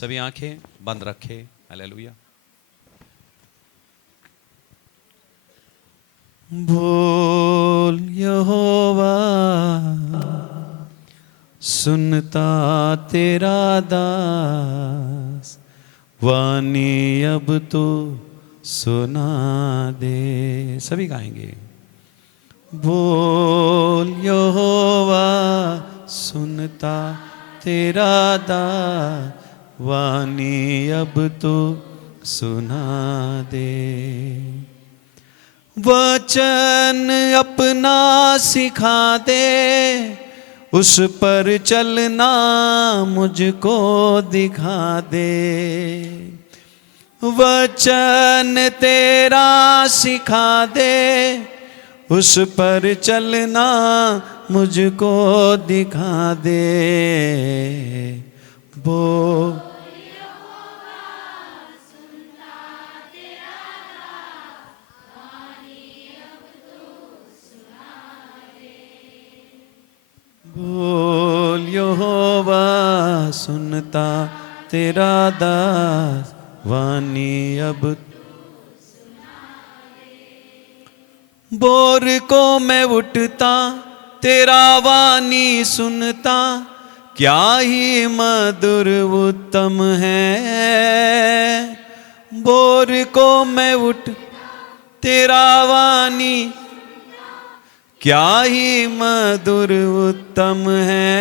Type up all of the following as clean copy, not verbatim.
सभी आंखें बंद रखे। हालेलुया। बोल यहोवा, सुनता तेरा दास, वाणी अब तो सुना दे। सभी गाएंगे। बोल यहोवा, सुनता तेरा दास, वाणी अब तो सुना दे। वचन अपना सिखा दे, उस पर चलना मुझको दिखा दे। वचन तेरा सिखा दे, उस पर चलना मुझको दिखा दे। वो बोल यहोवा, सुनता तेरा दास, वाणी अब बोर को मैं उठता, तेरा वाणी सुनता, क्या ही मधुर उत्तम है। बोर को मैं उठ तेरा वाणी, क्या ही मधुर उत्तम है।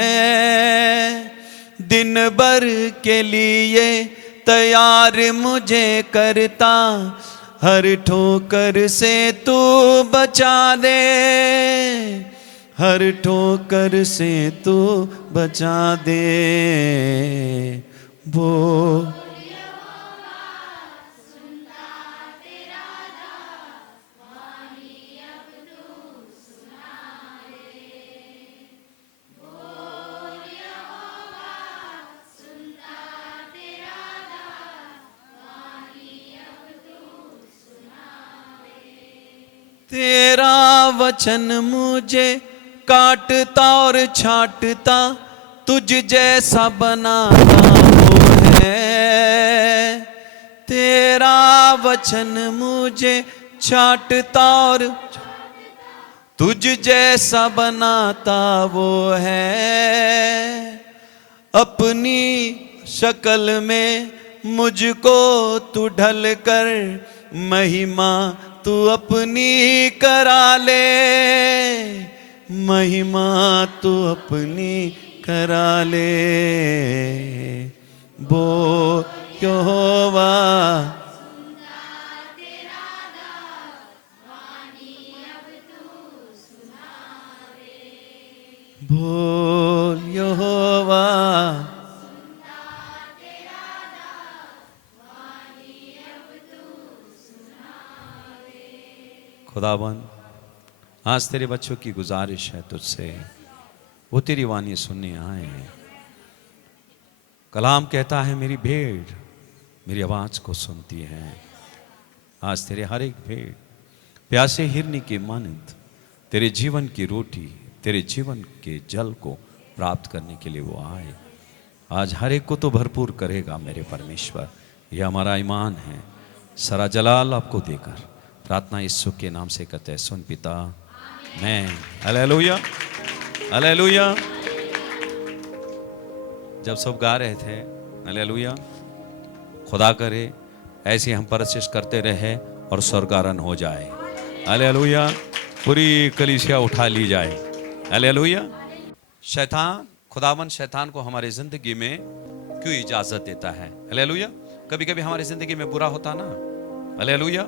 दिन भर के लिए तैयार मुझे करता, हर ठोकर से तू बचा दे। हर ठोकर से तू बचा दे। वो तेरा वचन मुझे काटता और छाटता, तुझ जैसा बनाता वो है। तेरा वचन मुझे छाटता और तुझ जैसा बनाता वो है। अपनी शक्ल में मुझको तू ढल कर, महिमा तू अपनी करा ले। महिमा तू अपनी करा ले। वो यहोवा, बोल यहोवा, खुदावन आज तेरे बच्चों की गुजारिश है तुझसे, वो तेरी वाणी सुनने आए हैं। कलाम कहता है मेरी भेड़ मेरी आवाज को सुनती है। आज तेरे हर एक भेड़ प्यासे हिरनी के मानंद तेरे जीवन की रोटी, तेरे जीवन के जल को प्राप्त करने के लिए वो आए। आज हर एक को तो भरपूर करेगा मेरे परमेश्वर, यह हमारा ईमान है। सारा जलाल आपको देकर प्रार्थना यीशु के नाम से करते हैं। सुन पिता, मैं हालेलुया हालेलुया। जब सब गा रहे थे हालेलुया, खुदा करे ऐसे हम परस्तिश करते रहे और स्वर्गारोहण हो जाए। हालेलुया। पूरी कलीसिया उठा ली जाए। हालेलुया। शैतान, खुदावन शैतान को हमारी जिंदगी में क्यों इजाजत देता है? हालेलुया। कभी कभी हमारी जिंदगी में बुरा होता ना, हालेलुया,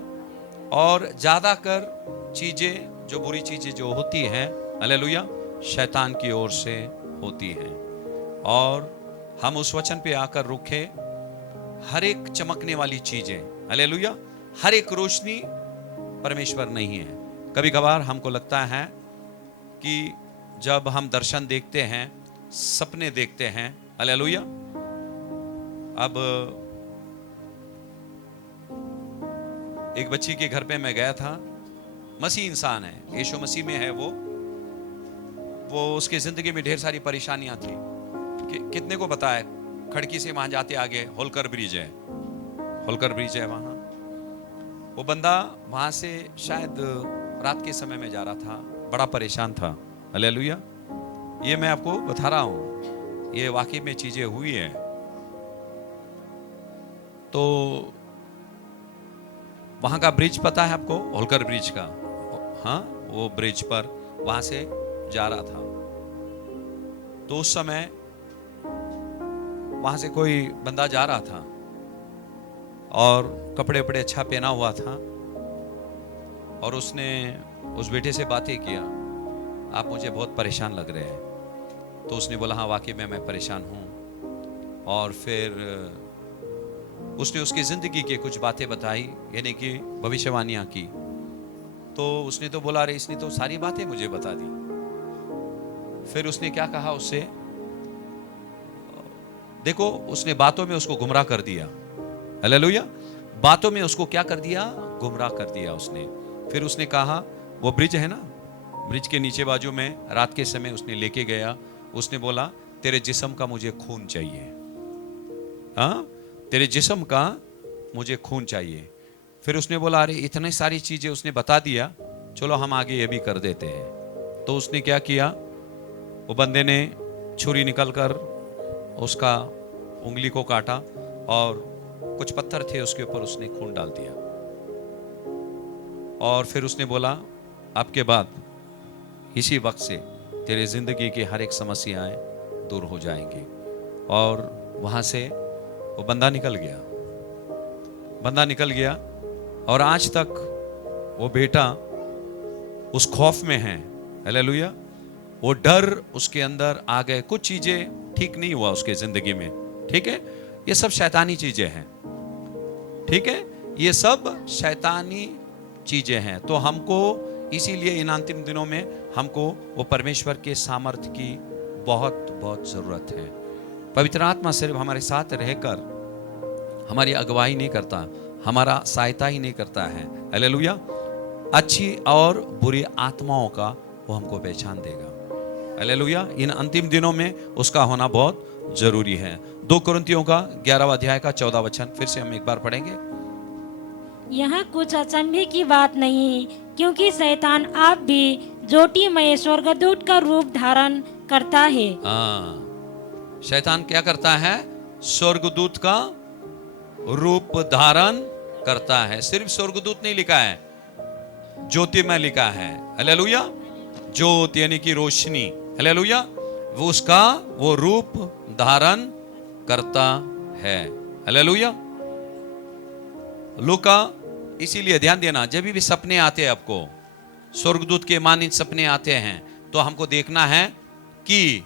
और ज्यादा कर चीजें, जो बुरी चीजें जो होती हैं, हालेलुया, शैतान की ओर से होती हैं। और हम उस वचन पे आकर रुके। हर एक चमकने वाली चीजें, हालेलुया, हर एक रोशनी परमेश्वर नहीं है। कभी कभार हमको लगता है कि जब हम दर्शन देखते हैं, सपने देखते हैं, हालेलुया, अब एक बच्ची के घर पे मैं गया था। मसीह इंसान है, यीशु मसीह में है वो उसकी जिंदगी में ढेर सारी परेशानियां थी। कितने को पता है खड़की से वहां जाते आगे होलकर ब्रिज है, होलकर ब्रिज है वहां। वो बंदा वहां से शायद रात के समय में जा रहा था, बड़ा परेशान था। हालेलुया। ये मैं आपको बता रहा हूं, ये वाकई में चीजें हुई है। तो वहां का ब्रिज पता है आपको, होलकर ब्रिज का? हाँ, वो ब्रिज पर वहां से जा रहा था। तो उस समय वहां से कोई बंदा जा रहा था और कपड़े वपड़े अच्छा पहना हुआ था, और उसने उस बेटे से बातें किया, आप मुझे बहुत परेशान लग रहे हैं। तो उसने बोला हाँ वाकई में मैं परेशान हूँ। और फिर उसने उसकी जिंदगी की कुछ बातें बताई, यानी कि भविष्यवाणियां की। तो उसने तो बोला अरे इसने तो सारी बातें मुझे बता दी। फिर उसने क्या कहा उससे, देखो उसने बातों में उसको गुमराह कर दिया। हालेलुया। बातों में उसको क्या कर दिया? गुमराह कर दिया उसने। फिर उसने कहा, वो ब्रिज है ना, ब्रिज के नीचे बाजू में रात के समय उसने लेके गया। उसने बोला तेरे जिस्म का मुझे खून चाहिए, हाँ तेरे जिस्म का मुझे खून चाहिए। फिर उसने बोला अरे इतनी सारी चीजें उसने बता दिया, चलो हम आगे ये भी कर देते हैं। तो उसने क्या किया, वो बंदे ने छुरी निकलकर उसका उंगली को काटा और कुछ पत्थर थे उसके ऊपर उसने खून डाल दिया। और फिर उसने बोला आपके बाद इसी वक्त से तेरे जिंदगी की हर एक समस्याएं दूर हो जाएंगी। और वहां से वो बंदा निकल गया, बंदा निकल गया। और आज तक वो बेटा उस खौफ में है। हालेलुया। वो डर उसके अंदर आ गए, कुछ चीजें ठीक नहीं हुआ उसके जिंदगी में। ठीक है, ये सब शैतानी चीजें हैं। ठीक है, ये सब शैतानी चीजें हैं। तो हमको इसीलिए इन अंतिम दिनों में हमको वो परमेश्वर के सामर्थ्य की बहुत बहुत जरूरत है। पवित्र आत्मा सिर्फ हमारे साथ रहकर हमारी अगुवाई नहीं करता, हमारा सहायता ही नहीं करता है। हालेलुया। अच्छी और बुरी आत्माओं का वो हमको पहचान देगा। हालेलुया। इन अंतिम दिनों में उसका होना बहुत जरूरी है। 2 कुरिन्थियों का 11वां अध्याय का 14 वचन फिर से हम एक बार पढ़ेंगे। यहाँ कुछ अचंभे की बात नहीं, क्योंकि शैतान आप भी ज्योतिमय स्वर्गदूत का रूप धारण करता है। शैतान क्या करता है? स्वर्गदूत का रूप धारण करता है। सिर्फ स्वर्गदूत नहीं लिखा है, ज्योतिमय लिखा है। हालेलुया। ज्योति यानी कि रोशनी। हालेलुया। वो उसका वो रूप धारण करता है। हालेलुया। लूका, इसीलिए ध्यान देना, जब भी सपने आते हैं आपको, स्वर्गदूत के मानित सपने आते हैं, तो हमको देखना है कि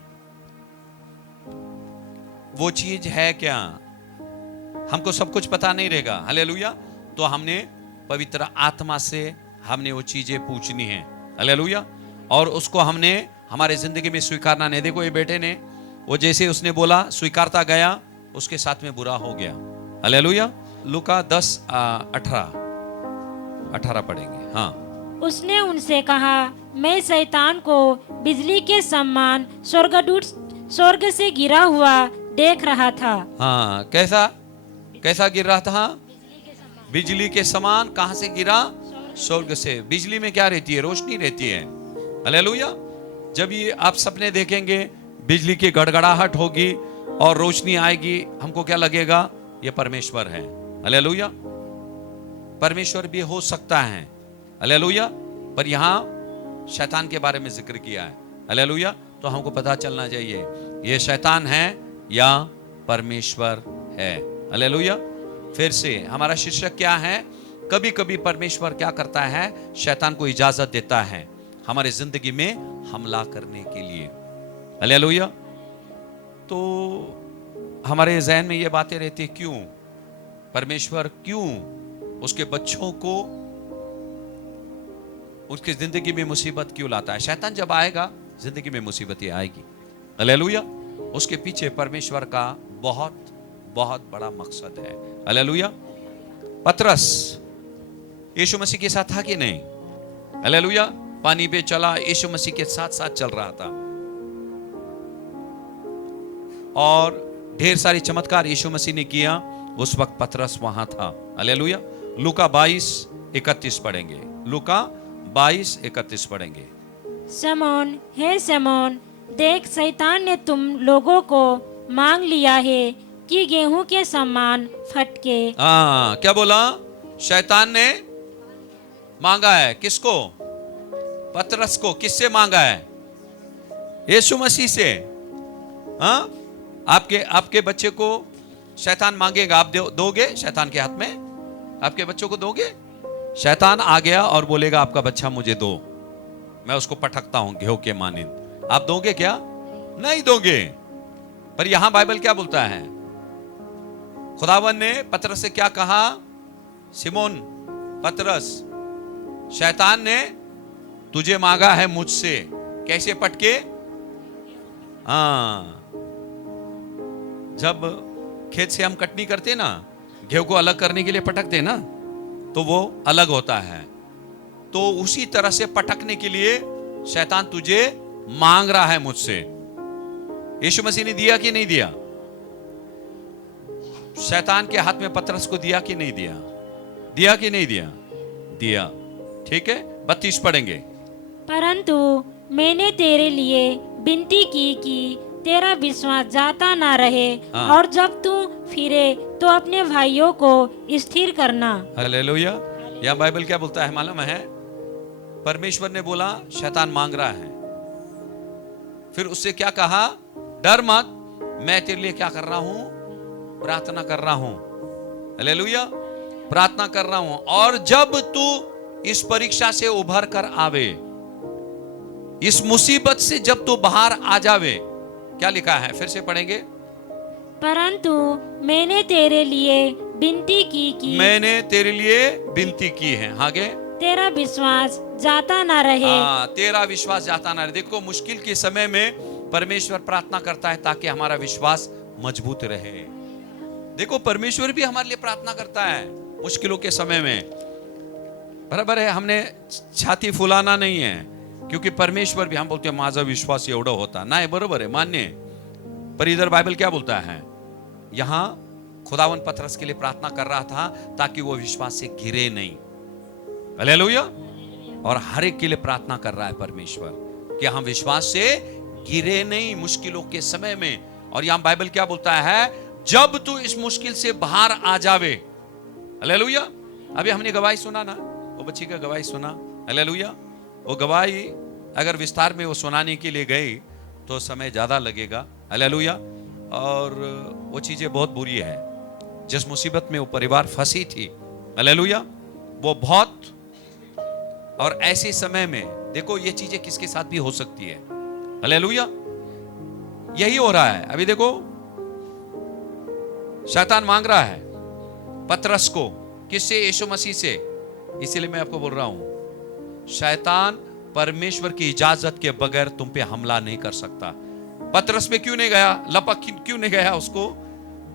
वो चीज है क्या। हमको सब कुछ पता नहीं रहेगा। हालेलुया। तो हमने पवित्र आत्मा से हमने वो चीजें पूछनी है। हालेलुया। और उसको हमने हमारे जिंदगी में स्वीकारना नहीं। देखो ये बेटे ने, वो जैसे उसने बोला स्वीकारता गया, उसके साथ में बुरा हो गया। हालेलुया। लूका 10:18 पढ़ेंगे। हाँ। उसने उनसे कहा, मैं शैतान को बिजली के समान स्वर्गदूत स्वर्ग से गिरा हुआ देख रहा था। हाँ, कैसा गिर रहा था? बिजली के समान। कहां से गिरा? स्वर्ग से। बिजली में क्या रहती है? रोशनी रहती है। हालेलुया। जब ये आप सपने देखेंगे, बिजली की गड़गड़ाहट होगी और रोशनी आएगी, हमको क्या लगेगा? ये परमेश्वर है। हालेलुया। परमेश्वर भी हो सकता है। हालेलुया। पर यहां शैतान के बारे में जिक्र किया है। हालेलुया। तो हमको पता चलना चाहिए ये शैतान है या परमेश्वर है। हालेलुया। फिर से हमारा शीर्षक क्या है? कभी कभी परमेश्वर क्या करता है? शैतान को इजाजत देता है हमारे जिंदगी में हमला करने के लिए। हालेलुया। तो हमारे जहन में ये बातें रहती, क्यों परमेश्वर क्यों उसके बच्चों को उसकी जिंदगी में मुसीबत क्यों लाता है? शैतान जब आएगा जिंदगी में मुसीबतें आएगी। हालेलुया। उसके पीछे परमेश्वर का बहुत बहुत बड़ा मकसद है। हालेलुया। पतरस यीशु मसीह के साथ था कि नहीं? हालेलुया। पानी पे चला, यीशु मसीह के साथ साथ चल रहा था। और ढेर सारे चमत्कार यीशु मसीह ने किया, उस वक्त पतरस वहां था। हालेलुया। लूका 22:31 पढ़ेंगे। लूका 22:31 पढ़ेंगे। शमौन, हे शमौन, देख शैतान ने तुम लोगों को मांग लिया है कि गेहूं के समान फटके। क्या बोला? शैतान ने मांगा है किसको? पतरस को। किससे मांगा है? यीशु मसीह से। आपके बच्चे को शैतान मांगेगा, आप दोगे शैतान के हाथ में? आपके बच्चों को दोगे? शैतान आ गया और बोलेगा आपका बच्चा मुझे दो, मैं उसको पटकता हूं गेहूं के मानिंद, आप दोगे क्या? नहीं दोगे। पर यहां बाइबल क्या बोलता है? खुदावन ने पतरस से क्या कहा? सिमोन पतरस, शैतान ने तुझे मांगा है मुझसे। कैसे पटके? जब खेत से हम कटनी करते ना, गेहूं को अलग करने के लिए पटकते ना, तो वो अलग होता है। तो उसी तरह से पटकने के लिए शैतान तुझे मांग रहा है मुझसे। यीशु मसीह ने दिया कि नहीं दिया? शैतान के हाथ में पतरस को दिया कि नहीं दिया? दिया कि नहीं दिया? दिया। ठीक है, 32 पढ़ेंगे। परंतु मैंने तेरे लिए विनती की कि तेरा विश्वास जाता ना रहे, और जब तू फिरे तो अपने भाइयों को स्थिर करना। हालेलुया। यह बाइबल क्या बोलता है मालूम है? परमेश्वर ने बोला शैतान मांग रहा है, फिर उससे क्या कहा? डर मत, मैं तेरे लिए क्या कर रहा हूं? प्रार्थना कर रहा हूं। हालेलुया। प्रार्थना कर रहा हूं, और जब तू इस परीक्षा से उभर कर आवे, इस मुसीबत से जब तू बाहर आ जावे, क्या लिखा है? फिर से पढ़ेंगे। परंतु मैंने तेरे लिए विनती की कि मैंने तेरे लिए विनती की है, आगे, तेरा विश्वास जाता ना रहे। तेरा विश्वास जाता ना रहे। देखो, मुश्किल के समय में परमेश्वर प्रार्थना करता है ताकि हमारा विश्वास मजबूत रहे। देखो, परमेश्वर भी हमारे लिए प्रार्थना करता है मुश्किलों के समय में। बराबर है, हमने छाती फुलाना नहीं है, क्योंकि परमेश्वर भी, हम बोलते हैं माझा विश्वास एवढा होता नाही, बरोबर है, मान्य है। पर इधर बाइबल क्या बोलता है? यहां खुदावन पतरस के लिए प्रार्थना कर रहा था ताकि वो विश्वास से गिरे नहीं। हालेलुया। और हर एक के लिए प्रार्थना कर रहा है परमेश्वर कि हम विश्वास से गिरे नहीं मुश्किलों के समय में। और यहां बाइबल क्या बोलता है? जब तू इस मुश्किल से बाहर आ जावे। हालेलुया। अभी हमने गवाही सुना ना, वो बच्ची का गवाही सुना। हालेलुया। वो गवाही अगर विस्तार में वो सुनाने के लिए गई तो समय ज्यादा लगेगा। हालेलुया। और वो चीजें बहुत बुरी है। जिस मुसीबत में वो परिवार फंसी थी, हालेलुया, वो बहुत, और ऐसे समय में देखो ये चीजें किसके साथ भी हो सकती है। हालेलुया। यही हो रहा है अभी। देखो, शैतान मांग रहा है पतरस को, किससे? यीशु मसीह से। इसीलिए मैं आपको बोल रहा हूं, शैतान परमेश्वर की इजाजत के बगैर तुम पे हमला नहीं कर सकता। पतरस पे क्यों नहीं गया? लपक क्यों नहीं गया उसको?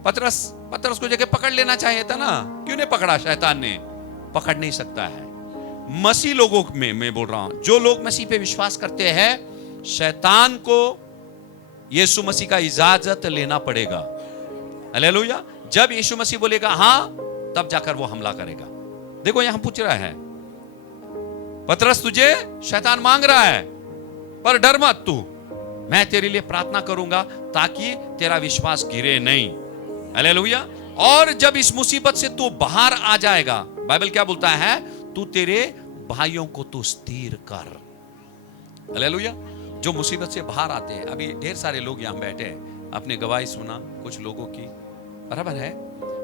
पतरस को जगह पकड़ लेना चाहिए था ना, क्यों नहीं पकड़ा? शैतान ने पकड़ नहीं सकता है। मसीह लोगों में मैं बोल रहा हूं, जो लोग मसीह पे विश्वास करते हैं, शैतान को यीशु मसीह का इजाजत लेना पड़ेगा। हालेलुया। जब यीशु मसीह बोलेगा हां, तब जाकर वो हमला करेगा। देखो यहां पूछ रहा है पतरस, तुझे शैतान मांग रहा है, पर डर मत, तू, मैं तेरे लिए प्रार्थना करूंगा ताकि तेरा विश्वास गिरे नहीं। हालेलुया। और जब इस मुसीबत से तू बाहर आ जाएगा, बाइबल क्या बोलता है? तू तेरे भाइयों को तू स्थिर कर। हालेलुया। जो मुसीबत से बाहर आते हैं, अभी ढेर सारे लोग यहां बैठे हैं, अपने गवाही सुना कुछ लोगों की, बराबर है।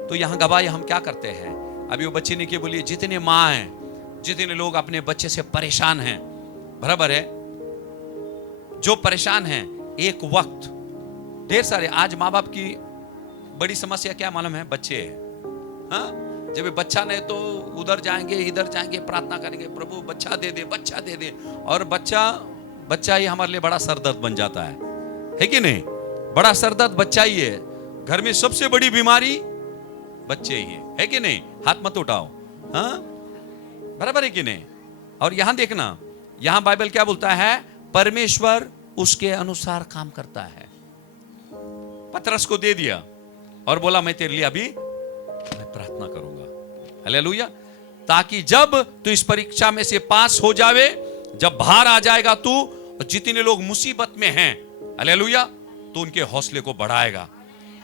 तो यहां गवाही हम क्या करते हैं? अभी वो बच्चे ने क्या बोली, जितने माँ हैं, जितने लोग अपने बच्चे से परेशान हैं, बराबर है, जो परेशान हैं, एक वक्त ढेर सारे, आज माँ बाप की बड़ी समस्या क्या मालूम है? बच्चे हैं। हाँ, जब बच्चा नहीं तो उधर जाएंगे इधर जाएंगे, प्रार्थना करेंगे, प्रभु बच्चा दे दे, बच्चा दे दे। और बच्चा ही हमारे लिए बड़ा सरदर्द बन जाता है कि नहीं? बड़ा सरदर्द बच्चा ही है। घर में सबसे बड़ी बीमारी बच्चे ही है कि नहीं? हाथ मत उठाओ। हाँ, बराबर है कि नहीं? और यहां देखना, यहां बाइबल क्या बोलता है? परमेश्वर उसके अनुसार काम करता है। पतरस को दे दिया और बोला मैं तेरे लिए अभी मैं प्रार्थना करूंगा। हालेलुया। ताकि जब तू इस परीक्षा में से पास हो जावे, जब बाहर आ जाएगा तू, और जितने लोग मुसीबत में हैं, हालेलुया, तो उनके हौसले को बढ़ाएगा।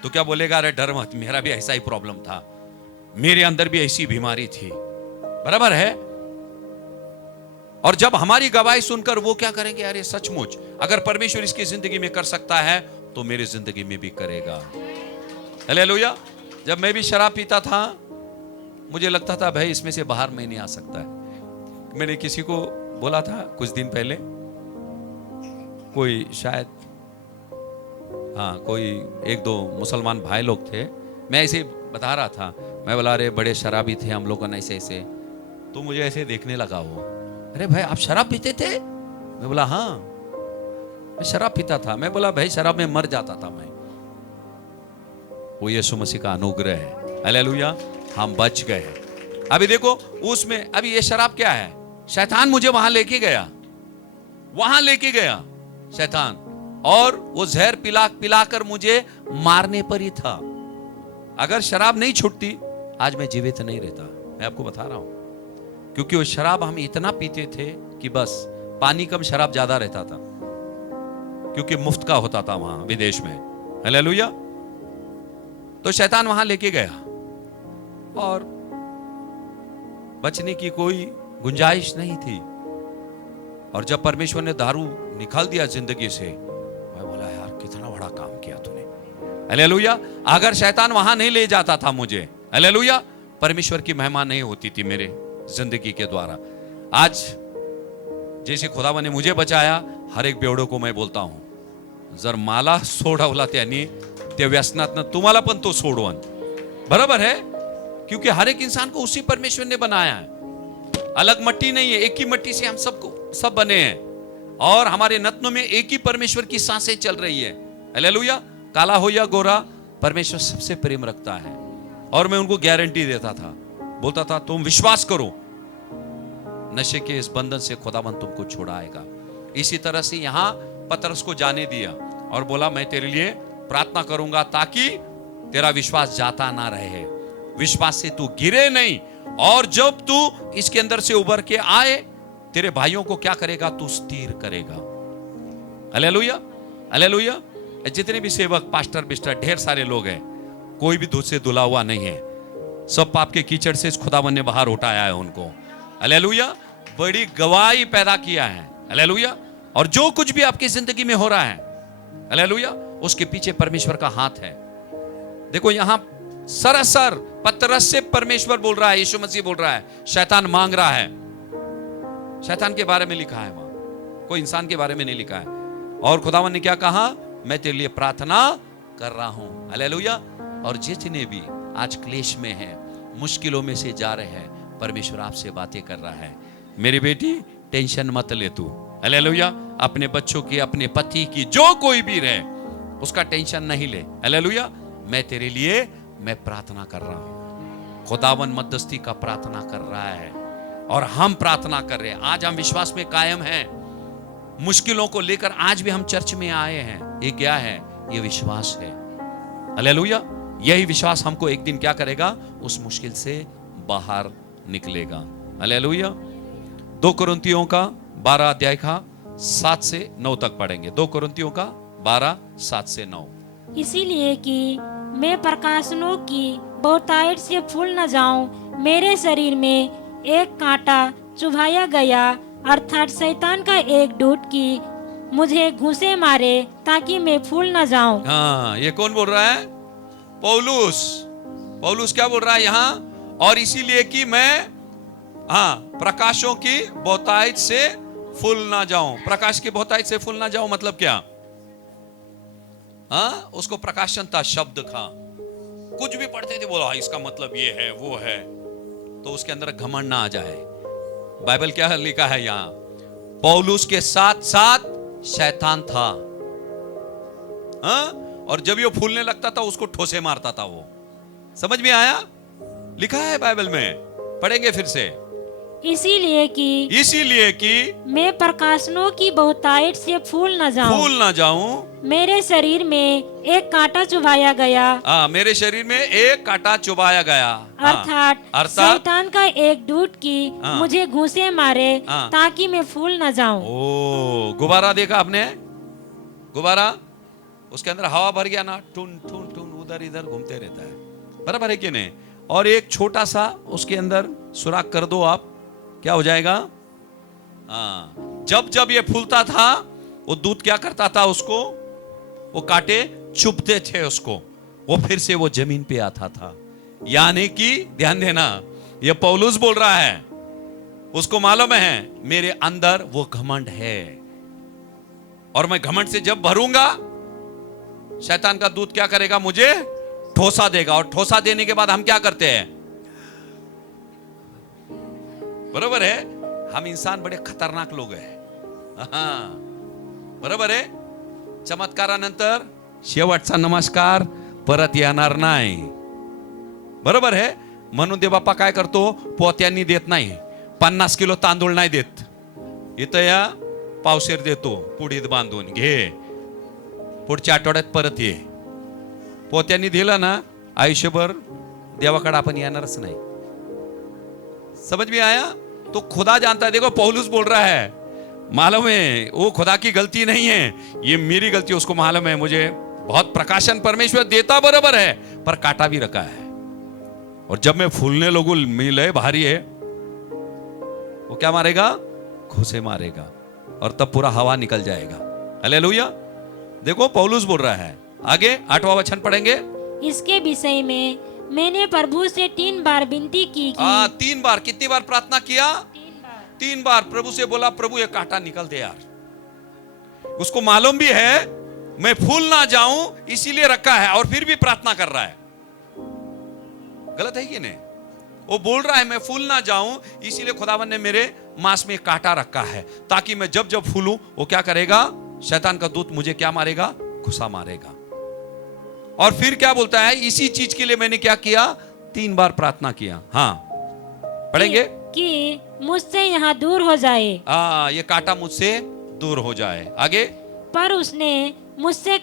तो क्या बोलेगा, अरे डर मत, मेरा भी ऐसा ही प्रॉब्लम था, मेरे अंदर भी ऐसी बीमारी थी। बराबर है। और जब हमारी गवाही सुनकर वो क्या करेंगे, अरे सचमुच अगर परमेश्वर इसकी जिंदगी में कर सकता है तो मेरी जिंदगी में भी करेगा। हालेलुया। जब मैं भी शराब पीता था, मुझे लगता था भाई इसमें से बाहर मैं नहीं आ सकता है। मैंने किसी को बोला था कुछ दिन पहले, कोई शायद कोई एक दो मुसलमान भाई लोग थे, मैं ऐसे बता रहा था, मैं बोला अरे बड़े शराबी थे हम लोग ऐसे ऐसे। तो मुझे ऐसे देखने लगा वो, अरे भाई आप शराब पीते थे? मैं बोला हाँ मैं शराब पीता था। मैं बोला भाई शराब में मर जाता था मैं। वो यीशु मसीह का अनुग्रह है, हालेलुया, हम बच गए। अभी देखो उसमें, अभी ये शराब क्या है, शैतान मुझे वहां लेके गया शैतान, और वो जहर पिलाकर मुझे मारने पर ही था। अगर शराब नहीं छूटती आज मैं जीवित नहीं रहता, मैं आपको बता रहा हूं। क्योंकि वो शराब हम इतना पीते थे कि बस पानी कम शराब ज्यादा रहता था, क्योंकि मुफ्त का होता था वहां विदेश में। हालेलुया। तो शैतान वहां लेके गया और बचने की कोई गुंजाइश नहीं थी। और जब परमेश्वर ने दारू निकाल दिया जिंदगी से, मैं बोला यार कितना बड़ा काम किया तूने। हालेलुया। अगर शैतान वहां नहीं ले जाता था मुझे, हालेलुया, परमेश्वर की महिमा नहीं होती थी मेरे जिंदगी के द्वारा। आज जैसे खुदावा ने मुझे बचाया, हर एक बेवडो को मैं बोलता हूं, जर मला सोडवला त्यांनी त्या व्यसनातनं तुम्हाला पण तो सोडवन। बरोबर है। क्योंकि हर एक इंसान को उसी परमेश्वर ने बनाया है, अलग मट्टी नहीं है, एक ही मट्टी से हम सब बने हैं, और हमारे नत्नों में एक ही परमेश्वर की सांसें चल रही है। हालेलुया। काला हो या गोरा, परमेश्वर सबसे प्रेम रखता है। और मैं उनको गारंटी देता था, बोलता था तुम विश्वास करो, नशे के इस बंधन से खुदावन तुमको छुड़ाएगा। इसी तरह से यहां पतरस को जाने दिया और बोला मैं तेरे लिए प्रार्थना करूंगा ताकि तेरा विश्वास जाता ना रहे, विश्वास से तू गिरे नहीं, और जब तू इसके अंदर से उभर के आए, तेरे भाइयों को क्या करेगा, तू स्थिर करेगा। हालेलुया। हालेलुया। जितने भी सेवक, पास्टर बिस्टर, ढेर सारे लोग हैं, कोई भी दूध से धुला हुआ नहीं है, सब पाप के कीचड़ से खुदावन ने बाहर उठाया है उनको। हालेलुया। बड़ी गवाही पैदा किया है। हालेलुया। और जो कुछ भी आपकी जिंदगी में हो रहा है, हालेलुया, उसके पीछे परमेश्वर का हाथ है। देखो यहां सरासर पतरस से परमेश्वर बोल रहा है, यीशु मसीह बोल रहा है, शैतान मांग रहा है। शैतान के बारे में लिखा है वहां, कोई इंसान के बारे में नहीं लिखा है। और खुदावन ने क्या कहा, मैं तेरे लिए प्रार्थना कर रहा हूं। हालेलुया। और जितने भी आज क्लेश में हैं, मुश्किलों में से जा रहे हैं, परमेश्वर आपसे बातें कर रहा है, मेरी बेटी टेंशन मत ले तू। हालेलुया। अपने बच्चों की, अपने पति की, जो कोई भी रहे उसका टेंशन नहीं ले। हालेलुया। मैं तेरे लिए मैं प्रार्थना कर रहा हूं। खुदावन मध्यस्थी का प्रार्थना कर रहा है और हम प्रार्थना कर रहे हैं। आज हम विश्वास में कायम हैं, मुश्किलों को लेकर आज भी हम चर्च में आए हैं। ये क्या है, ये विश्वास है। हालेलुया। यही विश्वास हमको एक दिन क्या करेगा, उस मुश्किल से बाहर निकलेगा। हालेलुया। 2 कुरिन्थियों का 12 अध्याय का 7 से 9 तक पढ़ेंगे। 2 कुरिन्थियों का 12, 7 से 9। इसीलिए कि मैं प्रकाशनों की बहुतायत से फूल न जाऊं, मेरे शरीर में एक कांटा चुभाया गया, अर्थात शैतान का एक दूत की मुझे घुसे मारे ताकि मैं फूल न जाऊं। हाँ, ये कौन बोल रहा है, पौलुस। पौलुस क्या बोल रहा है यहाँ, और इसीलिए कि मैं प्रकाशों की बहुतायत से फूल ना जाऊं। प्रकाश की बहुतायत से फूल ना जाऊं मतलब क्या, उसको प्रकाशन था शब्द का, कुछ भी पढ़ते थे बोला इसका मतलब ये है वो है, तो उसके अंदर घमंड ना आ जाए। बाइबल क्या लिखा है यहाँ, पौलुस के साथ साथ शैतान था, और जब ये फूलने लगता था उसको ठोसे मारता था वो। समझ में आया, लिखा है बाइबल में, पढ़ेंगे फिर से। इसीलिए कि मैं प्रकाशनों की बहुतायत से फूल न जाऊं मेरे शरीर में एक कांटा चुभाया गया। मेरे शरीर में एक कांटा चुभाया गया। अर्थात शैतान का एक दूत की मुझे घूंसे मारे ताकि मैं फूल न जाऊं। ओ, गुब्बारा देखा आपने? गुब्बारा, उसके अंदर हवा भर गया ना, टून टून टून उधर इधर घूमते रहता है, बराबर है कि नहीं? और एक छोटा सा उसके अंदर सुराख कर दो आप, क्या हो जाएगा? जब जब ये फूलता था वो दूध क्या करता था? उसको वो कांटे चुभते थे उसको, वो फिर से वो जमीन पे आता था। यानी कि ध्यान देना, ये पौलुस बोल रहा है, उसको मालूम है मेरे अंदर वो घमंड है, और मैं घमंड से जब भरूंगा शैतान का दूत क्या करेगा? मुझे ठोसा देगा, और ठोसा देने के बाद हम क्या करते हैं? बरोबर है, हम इंसान बड़े खतरनाक लोग हैं। बरोबर आहे. चमत्कारानंतर शेवटचा नमस्कार परत येणार नाही. बरोबर आहे. म्हणून देव बाप्पा काय करतो? पोत्यांनी देत नाही, 50 किलो तांदूळ नाही देत, इथं या पावशेर देतो पुढीत बांधून, घे पुढच्या आठवड्यात परत ये. पोत्यांनी दिलं ना, आयुष्यभर देवाकडे आपण येणारच नाही. समझ में आया? तो खुदा जानता है. देखो पौलुस बोल रहा है, मालूम है वो खुदा की गलती नहीं है, ये मेरी गलती, उसको मालूम है मुझे बहुत प्रकाशन परमेश्वर देता बराबर है, पर काटा भी रखा है. और जब मैं फूलने लगूं, मिले भारी है, वो क्या मारेगा? घूंसे मारेगा, और तब पूरा हवा निकल जाएगा. हालेलुया. देखो पौलुस बोल रहा है. आगे 8वां वचन पढ़ेंगे. इसके विषय में मैंने प्रभु से 3 बार विनती की. 3 बार. कितनी बार प्रार्थना किया? 3 बार प्रभु से बोला, प्रभु ये कांटा निकल दे यार. उसको मालूम भी है मैं फूल ना जाऊं इसीलिए रखा है, और फिर भी प्रार्थना कर रहा है. गलत है कि नहीं? वो बोल रहा है मैं फूल ना जाऊं इसीलिए खुदावन ने मेरे मांस में कांटा रखा है, ताकि मैं जब जब फूलूं वो क्या करेगा? शैतान का दूत मुझे क्या मारेगा? घुसा मारेगा. और फिर क्या बोलता है? इसी चीज के लिए मैंने क्या किया? 3 बार प्रार्थना किया. हाँ, पढ़ेंगे. कि मुझसे यहाँ दूर हो जाए. ये कांटा मुझसे दूर हो जाए. आगे. पर उसने मुझसे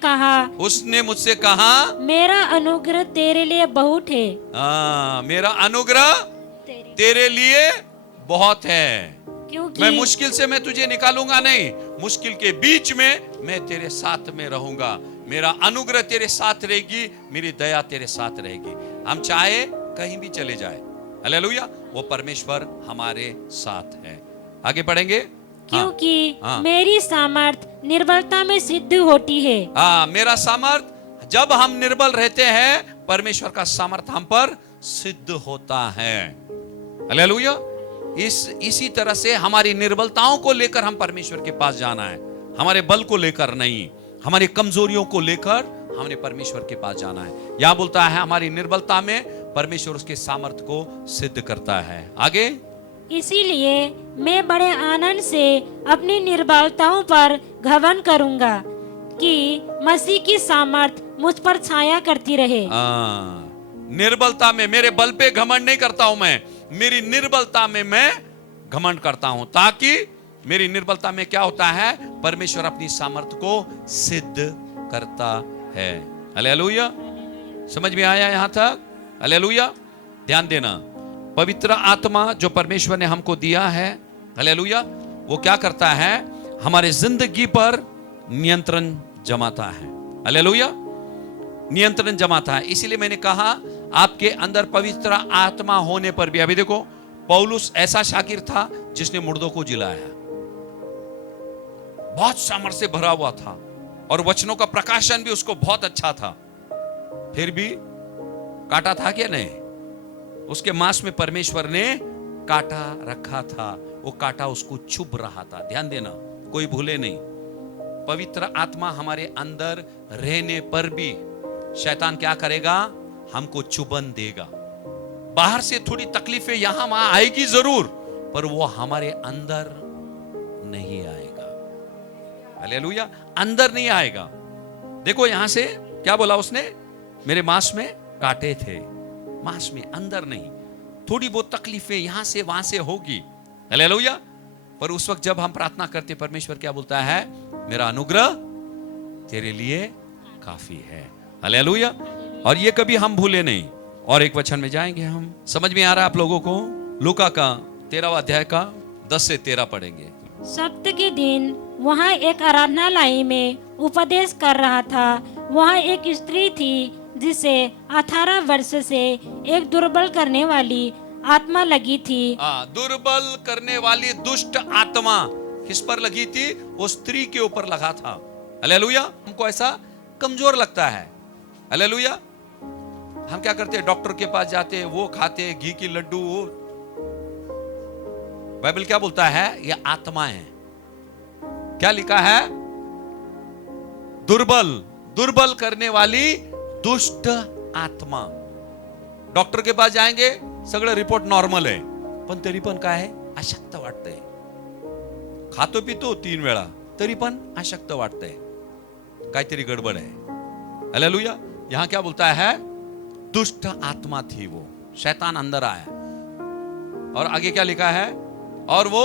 कहा, मेरा अनुग्रह तेरे लिए बहुत है. मेरा अनुग्रह तेरे लिए बहुत है, क्योंकि मैं मुश्किल से मैं तुझे निकालूंगा नहीं, मुश्किल के बीच में मैं तेरे साथ में रहूंगा. मेरा अनुग्रह तेरे साथ रहेगी, मेरी दया तेरे साथ रहेगी. हम चाहे कहीं भी चले जाए, हालेलुया, वो परमेश्वर हमारे साथ है. आगे पढ़ेंगे. क्योंकि मेरी सामर्थ निर्बलता में सिद्ध होती है. मेरा सामर्थ, जब हम निर्बल रहते हैं परमेश्वर का सामर्थ हम पर सिद्ध होता है. हालेलुया. इसी तरह से हमारी निर्बलताओं को लेकर हम परमेश्वर के पास जाना है, हमारे बल को लेकर नहीं, हमारी कमजोरियों को लेकर हमने परमेश्वर के पास जाना है. यहां बोलता है हमारी निर्बलता में परमेश्वर उसके सामर्थ को सिद्ध करता है. आगे. इसीलिए मैं बड़े आनंद से अपनी निर्बलताओं पर घमंड करूंगा कि मसीह की सामर्थ मुझ पर छाया करती रहे. निर्बलता में, मेरे बल पे घमंड नहीं करता हूं मैं, मेरी निर्बलता में मैं घमंड करता हूं, ताकि मेरी निर्बलता में क्या होता है? परमेश्वर अपनी सामर्थ को सिद्ध करता है. हालेलुया. समझ में आया यहां तक? हालेलुया. ध्यान देना, पवित्र आत्मा जो परमेश्वर ने हमको दिया है, हालेलुया, वो क्या करता है? हमारे जिंदगी पर नियंत्रण जमाता है. हालेलुया. नियंत्रण जमाता है. इसीलिए मैंने कहा आपके अंदर पवित्र आत्मा होने पर भी, अभी देखो पौलुस ऐसा शागिर्द था जिसने मुर्दों को जिलाया, बहुत सामर्थ्य से भरा हुआ था, और वचनों का प्रकाशन भी उसको बहुत अच्छा था, फिर भी काटा था क्या? नहीं. उसके मांस में परमेश्वर ने काटा रखा था, वो काटा उसको चुभ रहा था. ध्यान देना, कोई भूले नहीं, पवित्र आत्मा हमारे अंदर रहने पर भी शैतान क्या करेगा? हमको चुभन देगा. बाहर से थोड़ी तकलीफें यहां वहां आएगी जरूर, पर वो हमारे अंदर नहीं आएगा. हालेलुया. अंदर नहीं आएगा. देखो यहां से क्या बोला उसने? मेरे मांस में कांटे थे, मांस में, अंदर नहीं. थोड़ी बहुत तकलीफें यहां से वहां से होगी, हालेलुया। पर उस वक्त जब हम प्रार्थना करते, परमेश्वर क्या बोलता है? मेरा अनुग्रह तेरे लिए काफी है। हालेलुया। और ये कभी हम भूले नहीं। और एक वचन में जाएंगे हम। समझ में आ रहा है आप लोगों को? लूका का 13वां अध्याय का 10 से 13 पढ़ेंगे। सप्त के दिन वहाँ एक आराधनालय में उपदेश कर रहा था। वहाँ एक स्त्री थी जिसे 18 वर्ष से एक दुर्बल करने वाली आत्मा लगी थी। दुर्बल करने वाली दुष्ट आत्मा किस पर लगी थी? वो स्त्री के ऊपर लगा था। हालेलुया। हमको ऐसा कमजोर लगता है। हालेलुया। हम क्या करते हैं? डॉक्टर के पास जाते हैं, वो खाते हैं घी की लड्डू। वो बाइबल क्या बोलता है? ये आत्मा है। क्या लिखा है? दुर्बल करने वाली दुष्ट आत्मा। डॉक्टर के पास जाएंगे, सगळं रिपोर्ट नॉर्मल आहे, पण तरी पण काय आहे? अशक्त वाटतंय. खातो पितो 3 वेळा तरी पण अशक्त वाटतंय, काहीतरी गडबड है। हालेलुया। यहां क्या बोलता है? दुष्ट आत्मा थी वो, शैतान अंदर आया। और आगे क्या लिखा है? और वो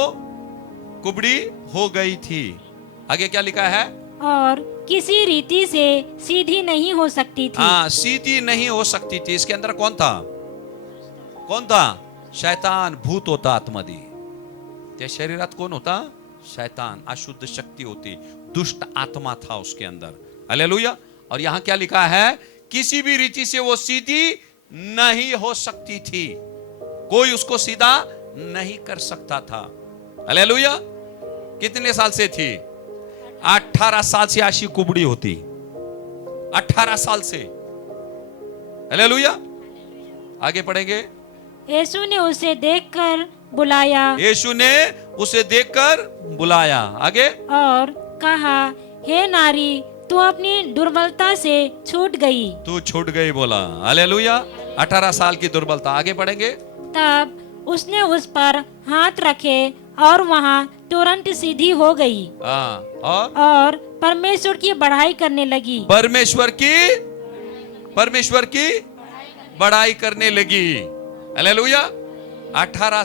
कुबड़ी हो गई थी। आगे क्या लिखा है? और किसी रीति से सीधी नहीं हो सकती थी। हाँ, सीधी नहीं हो सकती थी। इसके अंदर कौन था? कौन था? शैतान, भूत होता आतमध्ये। त्या शरीरात कोण होता? शैतान, अशुद्ध शक्ति होती, दुष्ट आत्मा था उसके अंदर। हालेलुया। और यहां क्या लिखा है? किसी भी रीति से वो सीधी नहीं हो सकती थी, कोई उसको सीधा नहीं कर सकता था। हालेलुया। कितने साल से थी? 18 साल से ऐसी कुबड़ी होती, 18 साल से। हालेलुया। आगे पढ़ेंगे। यीशु ने उसे देखकर बुलाया। यीशु ने उसे देखकर बुलाया। आगे और कहा, हे नारी, तू अपनी दुर्बलता से छूट गई। तू छूट गई बोला। हालेलुया। 18 साल की दुर्बलता। आगे पढ़ेंगे। तब उसने उस पर हाथ रखे और वहाँ तुरंत सीधी हो गई। और परमेश्वर की बढ़ाई करने लगी। परमेश्वर की बढ़ाई करने लगी। हालेलुया। 18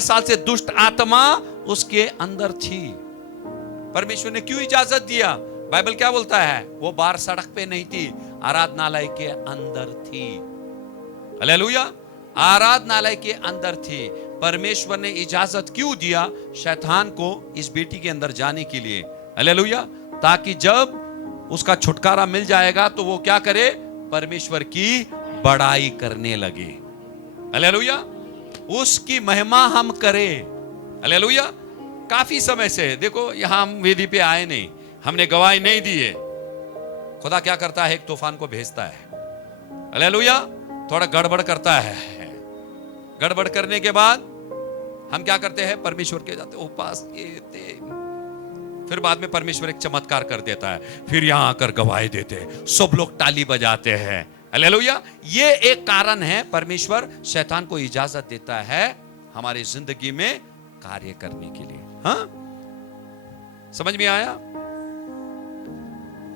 साल से दुष्ट आत्मा उसके अंदर थी। परमेश्वर ने क्यों इजाजत दिया? बाइबल क्या बोलता है? वो बाहर सड़क पे नहीं थी, आराधनालय के अंदर थी। हालेलुया। आराधनालय के अंदर थी। परमेश्वर ने इजाजत क्यों दिया? शैतान को इस बेटी के अंदर जाने के लिए। हालेलुया। ताकि जब उसका छुटकारा मिल जाएगा तो वो क्या करे? परमेश्वर की बड़ाई करने लगे। हालेलुया। उसकी महिमा हम करें। हालेलुया। काफी समय से देखो, यहां हम वेदी पे आए नहीं, हमने गवाही नहीं दी है। खुदा क्या करता है? एक तूफान को भेजता है। हालेलुया। थोड़ा गड़बड़ करता है। गड़बड़ करने के बाद हम क्या करते हैं? परमेश्वर के जाते उपास, फिर बाद में परमेश्वर एक चमत्कार कर देता है, फिर यहां आकर गवाही देते हैं, सब लोग ताली बजाते हैं। हालेलुया। ये एक कारण है, परमेश्वर शैतान को इजाजत देता है हमारी जिंदगी में कार्य करने के लिए। हाँ, समझ में आया?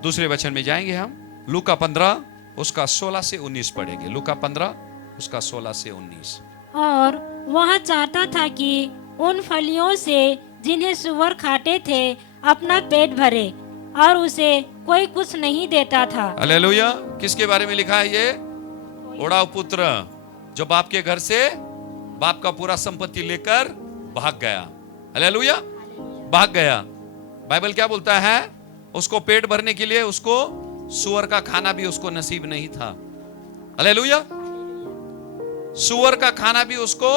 दूसरे वचन में जाएंगे हम। लूका 15 उसका 16 से 19 पढ़ेंगे। लूका 15 उसका 16 से 19। और वह चाहता था कि उन फलियों से जिन्हें सुअर खाते थे अपना पेट भरे, और उसे कोई कुछ नहीं देता था। हालेलुया। किसके बारे में लिखा है ये? ओढ़ाव पुत्र, जो बाप के घर से बाप का पूरा संपत्ति लेकर भाग गया। हालेलुया। भाग गया। बाइबल क्या बोलता है? उसको पेट भरने के लिए उसको सुअर का खाना भी उसको नसीब नहीं था। हालेलुया। सुअर का खाना भी उसको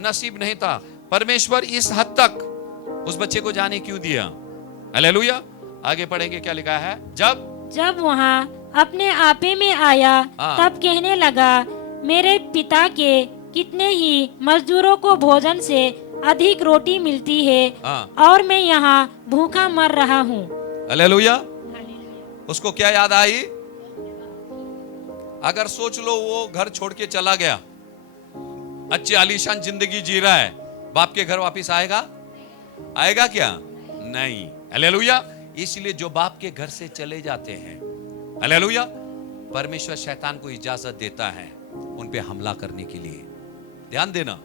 नसीब नहीं था। परमेश्वर इस हद तक उस बच्चे को जाने क्यों दिया? हालेलुया। आगे पढ़ेंगे क्या लिखा है। जब वहाँ अपने आपे में आया, तब कहने लगा, मेरे पिता के कितने ही मजदूरों को भोजन से अधिक रोटी मिलती है, और मैं यहाँ भूखा मर रहा हूँ। हालेलुया। उसको क्या याद आई? अगर सोच लो वो घर छोड़ के चला गया, अच्छी आलीशान जिंदगी जी रहा है, बाप के घर वापस आएगा? आएगा क्या? नहीं। हालेलुया। इसलिए जो बाप के घर से चले जाते हैं, हालेलुया, परमेश्वर शैतान को इजाजत देता है उन पे हमला करने के लिए। ध्यान देना,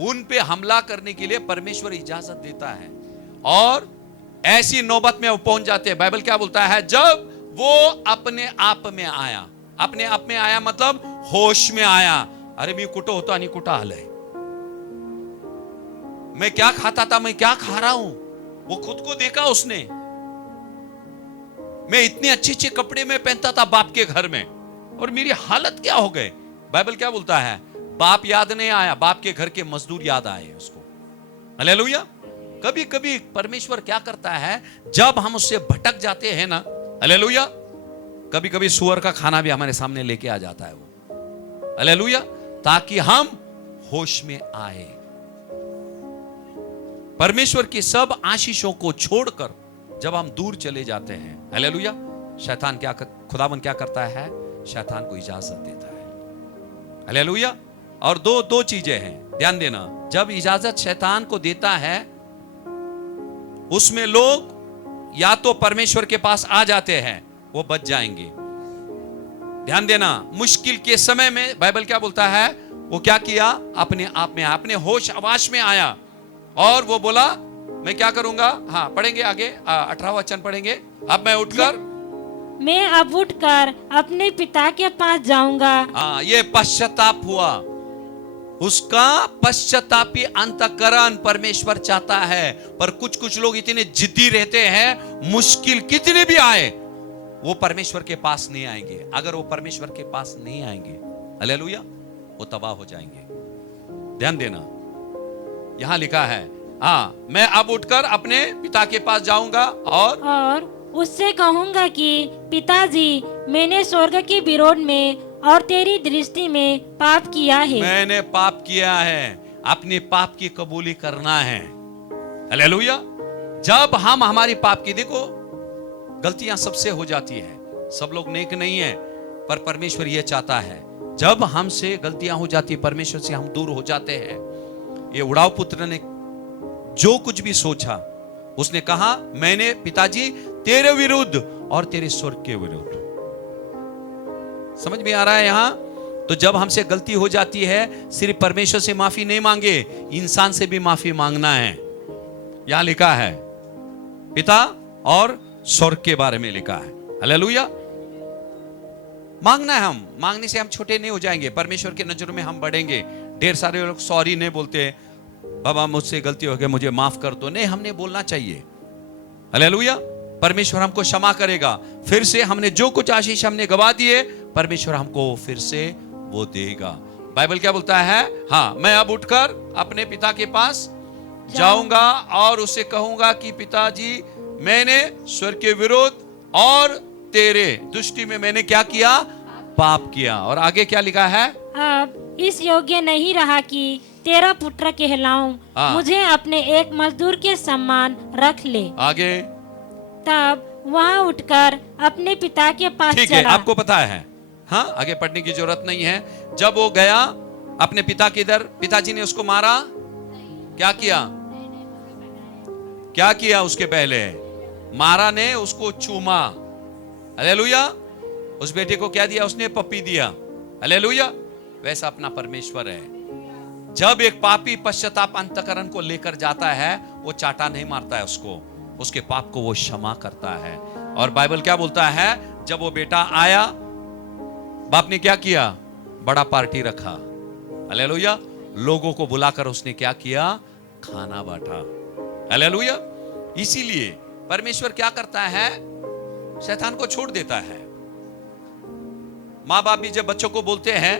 उन पे हमला करने के लिए परमेश्वर इजाजत देता है और ऐसी नौबत में वो पहुंच जाते हैं। बाइबल क्या बोलता है, जब वो अपने आप में आया, अपने आप में आया मतलब होश में आया। अरे मैं कुटो होता नहीं कुटा हाल है, मैं क्या खाता था, मैं क्या खा रहा हूं, वो खुद को देखा उसने। मैं इतने अच्छे अच्छे कपड़े में पहनता था बाप के घर में और मेरी हालत क्या हो गई। बाइबल क्या बोलता है, बाप याद नहीं आया, बाप के घर के मजदूर याद आए उसको। हालेलुया। कभी कभी परमेश्वर क्या करता है, जब हम उससे भटक जाते हैं ना, हालेलुया, कभी कभी सुअर का खाना भी हमारे सामने लेके आ जाता है वो, हालेलुया, ताकि हम होश में आए। परमेश्वर की सब आशीषों को छोड़कर जब हम दूर चले जाते हैं, हालेलुया, शैतान क्या खुदावन क्या करता है, शैतान को इजाजत देता है। हालेलुया। और दो चीजें हैं, ध्यान देना। जब इजाजत शैतान को देता है, उसमें लोग या तो परमेश्वर के पास आ जाते हैं, वो बच जाएंगे। ध्यान देना, मुश्किल के समय में बाइबल क्या बोलता है, वो क्या किया, अपने आप में, अपने होश आवाश में आया और वो बोला मैं क्या करूंगा। हाँ, पढ़ेंगे आगे, 18वां वचन पढ़ेंगे। अब मैं उठकर अपने पिता के पास जाऊंगा। हाँ, ये पश्चाताप हुआ, उसका पश्चातापी अंतःकरण परमेश्वर चाहता है। पर कुछ लोग इतने जिद्दी रहते हैं, मुश्किल कितने भी आए वो परमेश्वर के पास नहीं आएंगे। अगर वो परमेश्वर के पास नहीं आएंगे, हालेलुया, वो तबाह हो जाएंगे। ध्यान देना, यहां लिखा है, हाँ, मैं अब उठकर अपने पिता के पास जाऊंगा और उससे कहूंगा कि पिताजी, मैंने स्वर्ग के विरोध में और तेरी दृष्टि में पाप किया है। मैंने पाप किया है, अपने पाप की कबूली करना है। हालेलुया। जब हम हमारी पाप की, देखो गलतियां सबसे हो जाती है, सब लोग नेक नहीं है, पर परमेश्वर यह चाहता है, जब हमसे गलतियां हो जाती है, परमेश्वर से हम दूर हो जाते हैं। ये उड़ाव पुत्र ने जो कुछ भी सोचा, उसने कहा मैंने पिताजी तेरे विरुद्ध और तेरे स्वर्ग के विरुद्ध। समझ में आ रहा है यहां? तो जब हमसे गलती हो जाती है, सिर्फ परमेश्वर से माफी नहीं मांगे, इंसान से भी माफी मांगना है। यहां लिखा है पिता और स्वर्ग के बारे में लिखा है। हालेलुया। मांगना है, हम मांगने से हम छोटे नहीं हो जाएंगे, परमेश्वर के नजरों में हम बढ़ेंगे। ढेर सारे लोग सॉरी नहीं बोलते, बाबा मुझसे गलती हो गई, मुझे माफ कर दो। नहीं, हमने बोलना चाहिए। हालेलुया। परमेश्वर हमको क्षमा करेगा। फिर से हमने जो कुछ आशीष हमने गवा दिए, परमेश्वर हमको फिर से वो देगा। बाइबल क्या बोलता है, हाँ, मैं अब उठकर अपने पिता के पास जाऊंगा और उसे कहूंगा कि पिताजी, मैंने स्वर्ग के विरुद्ध और तेरे दृष्टि में मैंने क्या किया, पाप किया। और आगे क्या लिखा है, अब इस योग्य नहीं रहा कि तेरा पुत्र कहलाऊं, मुझे अपने एक मजदूर के समान रख ले। आगे, तब वहाँ उठकर अपने पिता के पास चला। ठीक है, आपको पता है, हाँ, आगे पढ़ने की जरूरत नहीं है। जब वो गया अपने पिता के इधर, पिताजी ने उसको मारा, क्या किया, क्या किया उसके पहले, मारा ने उसको चूमा। हालेलुया। उस बेटे को क्या दिया उसने, पप्पी दिया। हालेलुया। वैसा अपना परमेश्वर है। जब एक पापी पश्चाताप अंतःकरण को लेकर जाता है, वो चाटा नहीं मारता है उसको, उसके पाप को वो क्षमा करता है। और बाइबल क्या बोलता है, जब वो बेटा आया, बाप ने क्या किया, बड़ा पार्टी रखा। हालेलुया। लोगों को बुलाकर उसने क्या किया, खाना बांटा। हालेलुया। इसीलिए परमेश्वर क्या करता है, शैतान को छोड़ देता है। माँ बाप भी जब बच्चों को बोलते हैं,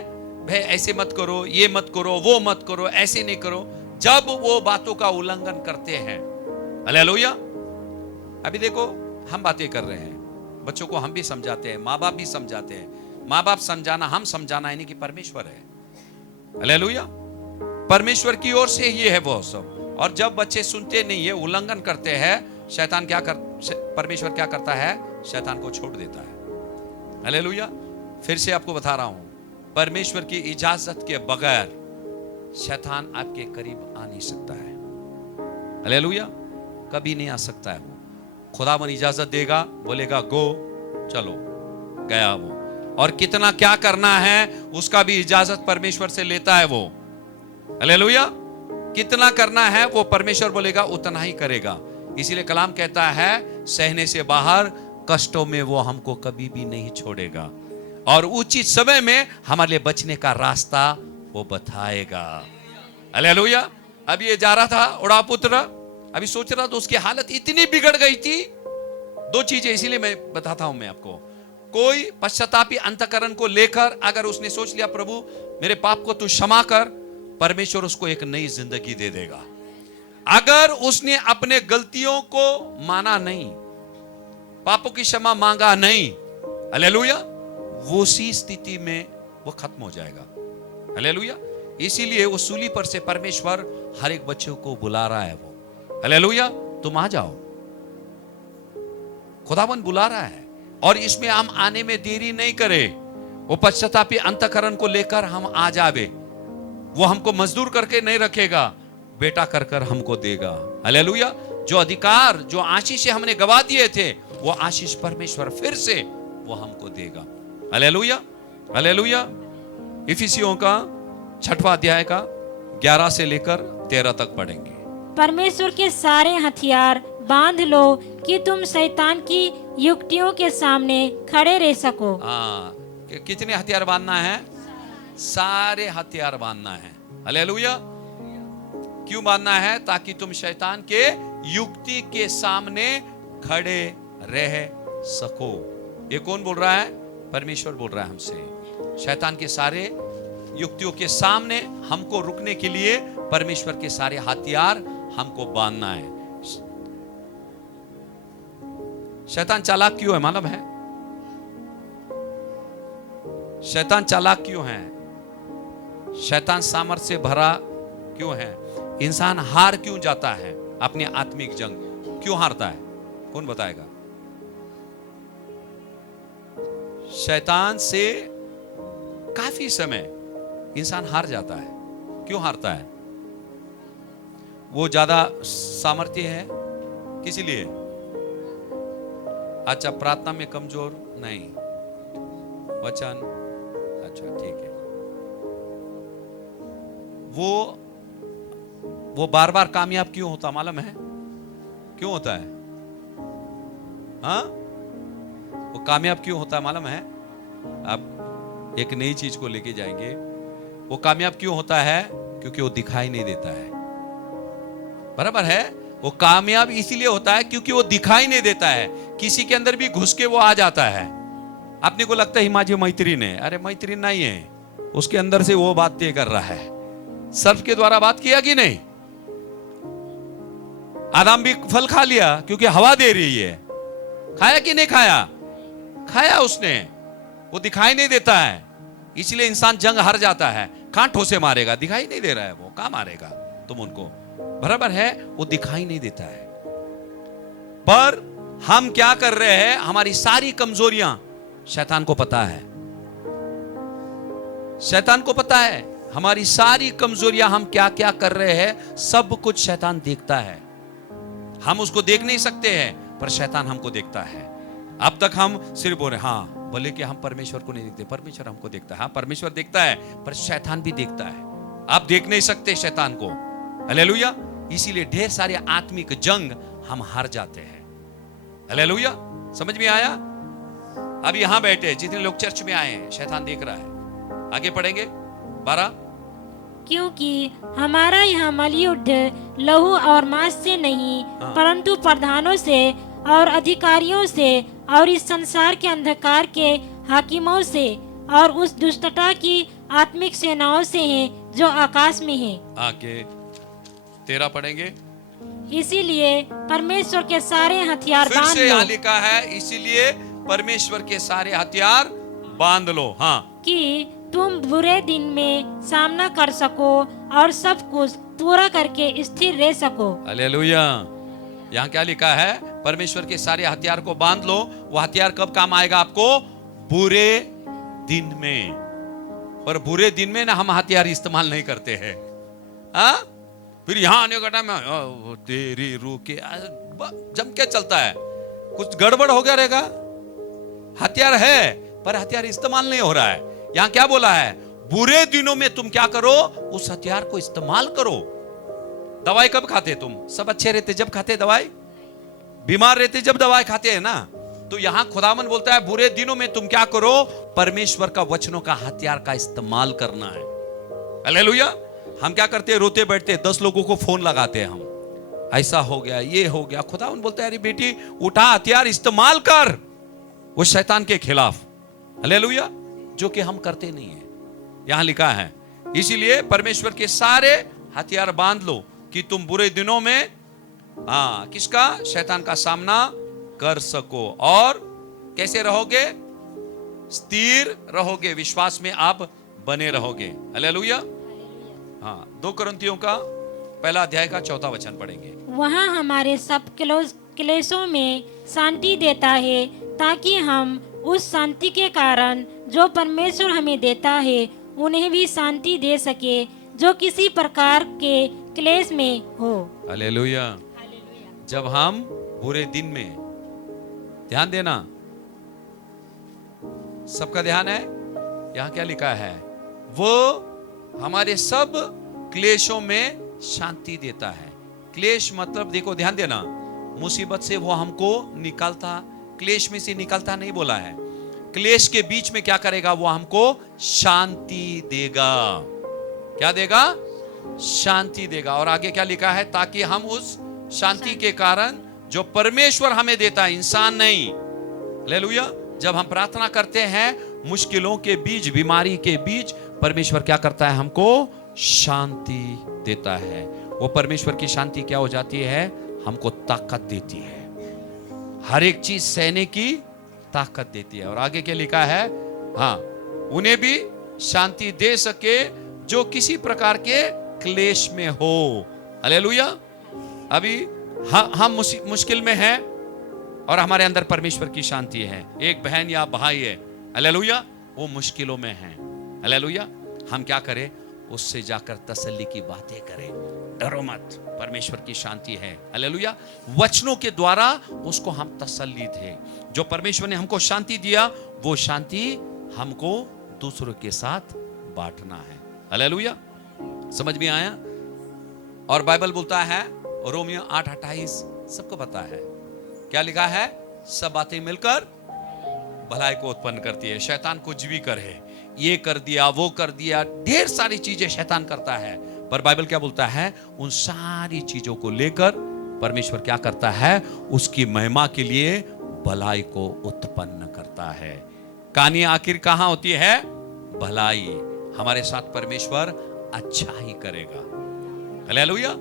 भाई ऐसे मत करो, ये मत करो, वो मत करो, ऐसे नहीं करो, जब वो बातों का उल्लंघन करते हैं, हालेलुया। अभी देखो, हम बातें कर रहे हैं, बच्चों को हम भी समझाते हैं, माँ बाप भी समझाते हैं। माँ बाप समझाना, हम समझाना, यानी कि परमेश्वर है। हालेलुया। परमेश्वर की ओर से ये है वो सब। और जब बच्चे सुनते नहीं है, उल्लंघन करते हैं, शैतान क्या कर, परमेश्वर क्या करता है, शैतान को छोड़ देता है। हालेलुया। फिर से आपको बता रहा हूं, परमेश्वर की इजाजत के बगैर शैतान आपके करीब आ नहीं सकता है। हालेलुया। कभी नहीं आ सकता है वो। खुदावन इजाजत देगा, बोलेगा गो, चलो, गया वो। और कितना क्या करना है उसका भी इजाजत परमेश्वर से लेता है वो। हालेलुया। कितना करना है वो परमेश्वर बोलेगा उतना ही करेगा। इसीलिए कलाम कहता है सहने से बाहर कष्टों में वो हमको कभी भी नहीं छोड़ेगा और उचित समय में हमारे लिए बचने का रास्ता वो बताएगा। हालेलुया। अब ये जा रहा था उड़ा पुत्र, अभी सोच रहा था उसकी हालत इतनी बिगड़ गई थी। दो चीजें इसीलिए मैं बताता हूं मैं आपको। कोई पश्चातापी अंतकरण को लेकर अगर उसने सोच लिया प्रभु मेरे पाप को तू क्षमा कर, परमेश्वर उसको एक नई जिंदगी दे देगा। अगर उसने अपने गलतियों को माना नहीं, पापों की क्षमा मांगा नहीं, हालेलुया, वो उसी स्थिति में वो खत्म हो जाएगा। हालेलुया। इसीलिए वो सूली पर से परमेश्वर हर एक बच्चे को बुला रहा है वो। हालेलुया। तुम आ जाओ, खुदावन बुला रहा है और इसमें हम आने में देरी नहीं करें। वो पश्चातापी अंतकरण को लेकर हम आ जावे। वो हमको मजदूर करके नहीं रखेगा, बेटा कर कर हमको देगा। हालेलुया। जो अधिकार जो आशीष हमने गवा दिए थे वो आशीष परमेश्वर फिर से वो हमको देगा। हालेलुया। हालेलुया। इफिसियों का 6वां अध्याय का 11 से लेकर 13 तक पढ़ेंगे। परमेश्वर के सारे हथियार बांध लो कि तुम शैतान की युक्तियों के सामने खड़े रह सको। कितने हथियार बांधना है? सारे हथियार बांधना है। हालेलुया। क्यों बांधना है? ताकि तुम शैतान के युक्ति के सामने खड़े रह सको। ये कौन बोल रहा है? परमेश्वर बोल रहा है हमसे। शैतान के सारे युक्तियों के सामने हमको रुकने के लिए परमेश्वर के सारे हथियार हमको बांधना है। शैतान चालाक क्यों है मालूम है? शैतान चालाक क्यों है? शैतान सामर्थ्य से भरा क्यों है? इंसान हार क्यों जाता है? अपनी आत्मिक जंग क्यों हारता है? कौन बताएगा? शैतान से काफी समय इंसान हार जाता है। क्यों हारता है? वो ज्यादा सामर्थ्य है किसी लिए? अच्छा, प्रार्थना में कमजोर नहीं, वचन, अच्छा ठीक है। वो बार बार कामयाब क्यों होता मालूम है? क्यों होता है? हाँ, वो कामयाब क्यों होता है मालूम है? आप एक नई चीज को लेके जाएंगे। वो कामयाब क्यों होता है? क्योंकि वो दिखाई नहीं देता है। बराबर है? वो कामयाब इसीलिए होता है क्योंकि वो दिखाई नहीं देता है। किसी के अंदर भी घुस के वो आ जाता है। अपने को लगता है माझी मैत्रीन है, अरे मैत्रीन नहीं है, उसके अंदर से वो बात तय कर रहा है। सर्प के द्वारा बात किया कि नहीं? आदम भी फल खा लिया क्योंकि हवा दे रही है। खाया कि नहीं खाया? खाया उसने। वो दिखाई नहीं देता है, इसलिए इंसान जंग हार जाता है। कहां ठोसे मारेगा? दिखाई नहीं दे रहा है वो, कहां मारेगा तुम उनको? बराबर है, वो दिखाई नहीं देता है। पर हम क्या कर रहे हैं? हमारी सारी कमजोरियां शैतान को पता है। शैतान को पता है हमारी सारी कमजोरियां, हम क्या क्या कर रहे हैं, सब कुछ शैतान देखता है। हम उसको देख नहीं सकते हैं, पर शैतान हमको देखता है। अब तक हम सिर्फ बोल रहे हाँ, बोले कि हम परमेश्वर को नहीं देखते, परमेश्वर हमको देखता है। हाँ, परमेश्वर देखता है, पर शैतान भी देखता है। आप देख नहीं सकते शैतान को। हालेलुया। इसीलिए ढेर सारे आत्मिक जंग हम हार जाते हैं। हालेलुया। समझ में आया? अब यहां बैठे जितने लोग चर्च में आए हैं, शैतान देख रहा है। आगे पढ़ेंगे 12। क्योंकि हमारा यह मलयुद्ध लहू और मांस से नहीं, परंतु प्रधानों से और अधिकारियों से और इस संसार के अंधकार के हाकिमों से और उस दुष्टता की आत्मिक सेनाओं से है जो आकाश में है। आगे 13 पढ़ेंगे। इसीलिए परमेश्वर के सारे हथियार फिर बांध से लो। यहाँ लिखा है इसीलिए परमेश्वर के सारे हथियार बांध लो। हाँ, कि तुम बुरे दिन में सामना कर सको और सब कुछ पूरा करके स्थिर रह सको। हालेलुया। यहाँ क्या लिखा है? परमेश्वर के सारे हथियार को बांध लो। वो हथियार कब काम आएगा आपको? बुरे दिन में। पर बुरे दिन में ना हम हथियार इस्तेमाल नहीं करते हैं। हाँ, फिर यहां आने का टाइम तेरी रूह के जम के चलता है, कुछ गड़बड़ हो गया रहेगा। हथियार है पर हथियार इस्तेमाल नहीं हो रहा है। यहां क्या बोला है? बुरे दिनों में तुम क्या करो? उस हथियार को इस्तेमाल करो। दवाई कब खाते तुम? सब अच्छे रहते जब खाते दवाई, बीमार रहते जब दवाई खाते हैं ना। तो यहां खुदावन बोलता है बुरे दिनों में तुम क्या करो? परमेश्वर का वचनों का हथियार का इस्तेमाल करना है। हालेलुया। हम क्या करते हैं? रोते बैठते 10 लोगों को फोन लगाते हैं हम, ऐसा हो गया, ये हो गया। खुदावन बोलता है अरे बेटी उठा, हथियार इस्तेमाल कर वो शैतान के खिलाफ। हालेलुया। जो कि हम करते नहीं है, यहां लिखा है। इसीलिए परमेश्वर के सारे हथियार बांध लो कि तुम बुरे दिनों में किसका? शैतान का सामना कर सको। और कैसे रहोगे? स्थिर रहोगे, विश्वास में आप बने रहोगे। हालेलुया। 2 कुरिन्थियों का पहला अध्याय का 4वां वचन पढ़ेंगे। वहाँ हमारे सब क्लेशों में शांति देता है, ताकि हम उस शांति के कारण जो परमेश्वर हमें देता है उन्हें भी शांति दे सके जो किसी प्रकार के क्लेश में हो। हालेलुया। जब हम बुरे दिन में, ध्यान देना, सबका ध्यान है, यहां क्या लिखा है? वो हमारे सब क्लेशों में शांति देता है। क्लेश मतलब देखो, ध्यान देना, मुसीबत से वो हमको निकालता, क्लेश में से निकालता नहीं बोला है। क्लेश के बीच में क्या करेगा? वो हमको शांति देगा। क्या देगा? शांति देगा। और आगे क्या लिखा है? ताकि हम उस शांति के कारण जो परमेश्वर हमें देता है, इंसान नहीं। हालेलुया। जब हम प्रार्थना करते हैं मुश्किलों के बीच, बीमारी के बीच, परमेश्वर क्या करता है? हमको शांति देता है। वो परमेश्वर की शांति क्या हो जाती है? हमको ताकत देती है, हर एक चीज सहने की ताकत देती है। और आगे क्या लिखा है? उन्हें भी शांति दे सके जो किसी प्रकार के क्लेश में हो। हालेलुया। अभी हम मुश्किल में हैं और हमारे अंदर परमेश्वर की शांति है। एक बहन या भाई है, हालेलुया, वो मुश्किलों में है। हालेलुया। हम क्या करें? उससे जाकर तसल्ली की बातें करें, डरो मत, परमेश्वर की शांति है। हालेलुया। वचनों के द्वारा उसको हम तसल्ली दें। जो परमेश्वर ने हमको शांति दिया, वो शांति हमको दूसरों के साथ बांटना है। हालेलुया। समझ में आया? और बाइबल बोलता है, रोमियो 8:28 सबको पता है, क्या लिखा है? सब बातें मिलकर भलाई को उत्पन्न करती है। शैतान कुछ भी करे, ये कर दिया, वो कर दिया, ढेर सारी चीजें शैतान करता है, पर बाइबल क्या बोलता है? उन सारी चीजों को लेकर परमेश्वर क्या करता है? उसकी महिमा के लिए भलाई को उत्पन्न करता है। कहानी आखिर कहां होती है? भलाई। हमारे साथ परमेश्वर अच्छा ही करेगा। हालेलुया।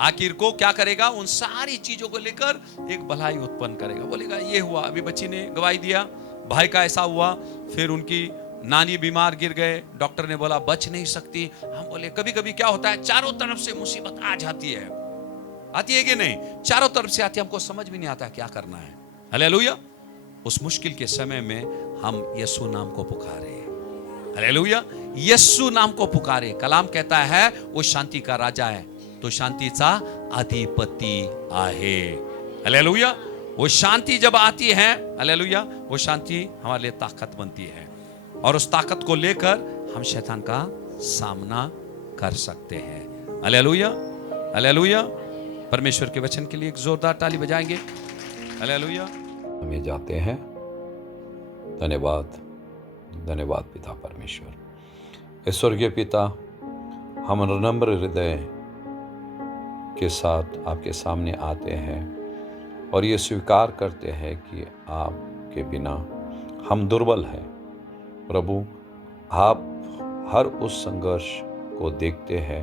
आखिर को क्या करेगा? उन सारी चीजों को लेकर एक भलाई उत्पन्न करेगा। बोलेगा ये हुआ, अभी बच्ची ने गवाही दिया, भाई का ऐसा हुआ, फिर उनकी नानी बीमार गिर गए, डॉक्टर ने बोला बच नहीं सकती। हम बोले कभी कभी क्या होता है, चारों तरफ से मुसीबत आ जाती है, आती है कि नहीं? चारों तरफ से आती है, हमको समझ भी नहीं आता क्या करना है। हालेलुया। उस मुश्किल के समय में हम यीशु नाम को पुकारे। हालेलुया। यीशु नाम को पुकारे। कलाम कहता है वो शांति का राजा है, तो शांतीचा अधिपति आहे। हालेलुया। वो शांति जब आती है, हालेलुया, वो शांति हमारे लिए ताकत बनती है, और उस ताकत को लेकर हम शैतान का सामना कर सकते हैं। हालेलुया। हालेलुया। परमेश्वर के वचन के लिए एक जोरदार ताली बजाएंगे। हालेलुया। हमें जाते हैं। धन्यवाद, धन्यवाद पिता परमेश्वर। स्वर्गीय पिता, हम नम्र हृदय के साथ आपके सामने आते हैं और ये स्वीकार करते हैं कि आपके बिना हम दुर्बल हैं। प्रभु, आप हर उस संघर्ष को देखते हैं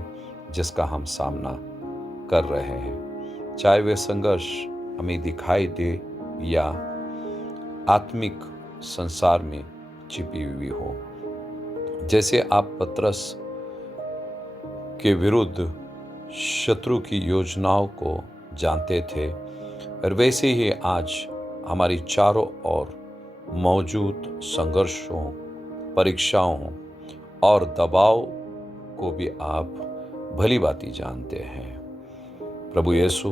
जिसका हम सामना कर रहे हैं, चाहे वे संघर्ष हमें दिखाई दे या आत्मिक संसार में छिपी हुई हो। जैसे आप पतरस के विरुद्ध शत्रु की योजनाओं को जानते थे, और वैसे ही आज हमारी चारों ओर मौजूद संघर्षों, परीक्षाओं और दबाव को भी आप भली भांति जानते हैं। प्रभु यीशु,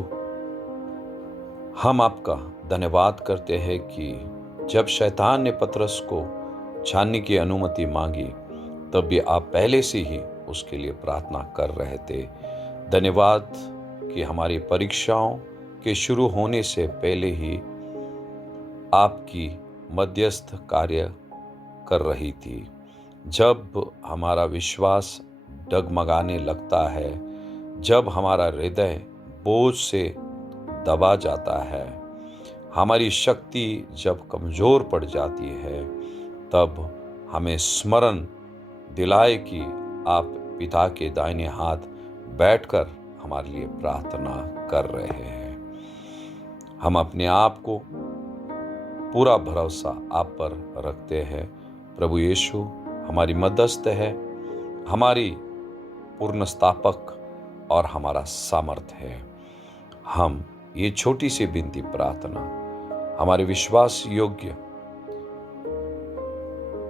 हम आपका धन्यवाद करते हैं कि जब शैतान ने पतरस को छानने की अनुमति मांगी, तब भी आप पहले से ही उसके लिए प्रार्थना कर रहे थे। धन्यवाद कि हमारी परीक्षाओं के शुरू होने से पहले ही आपकी मध्यस्थ कार्य कर रही थी। जब हमारा विश्वास डगमगाने लगता है, जब हमारा हृदय बोझ से दबा जाता है, हमारी शक्ति जब कमजोर पड़ जाती है, तब हमें स्मरण दिलाए कि आप पिता के दाहिने हाथ बैठकर हमारे लिए प्रार्थना कर रहे हैं। हम अपने आप को पूरा भरोसा आप पर रखते हैं। प्रभु यीशु हमारी मध्यस्थ है, हमारी पूर्ण स्थापक और हमारा सामर्थ है। हम ये छोटी सी विनती प्रार्थना हमारे विश्वास योग्य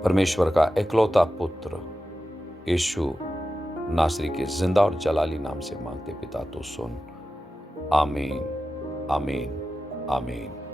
परमेश्वर का एकलौता पुत्र यीशु नासरी के जिंदा और जलाली नाम से मांगते पिता, तो सुन। आमीन, आमीन, आमीन।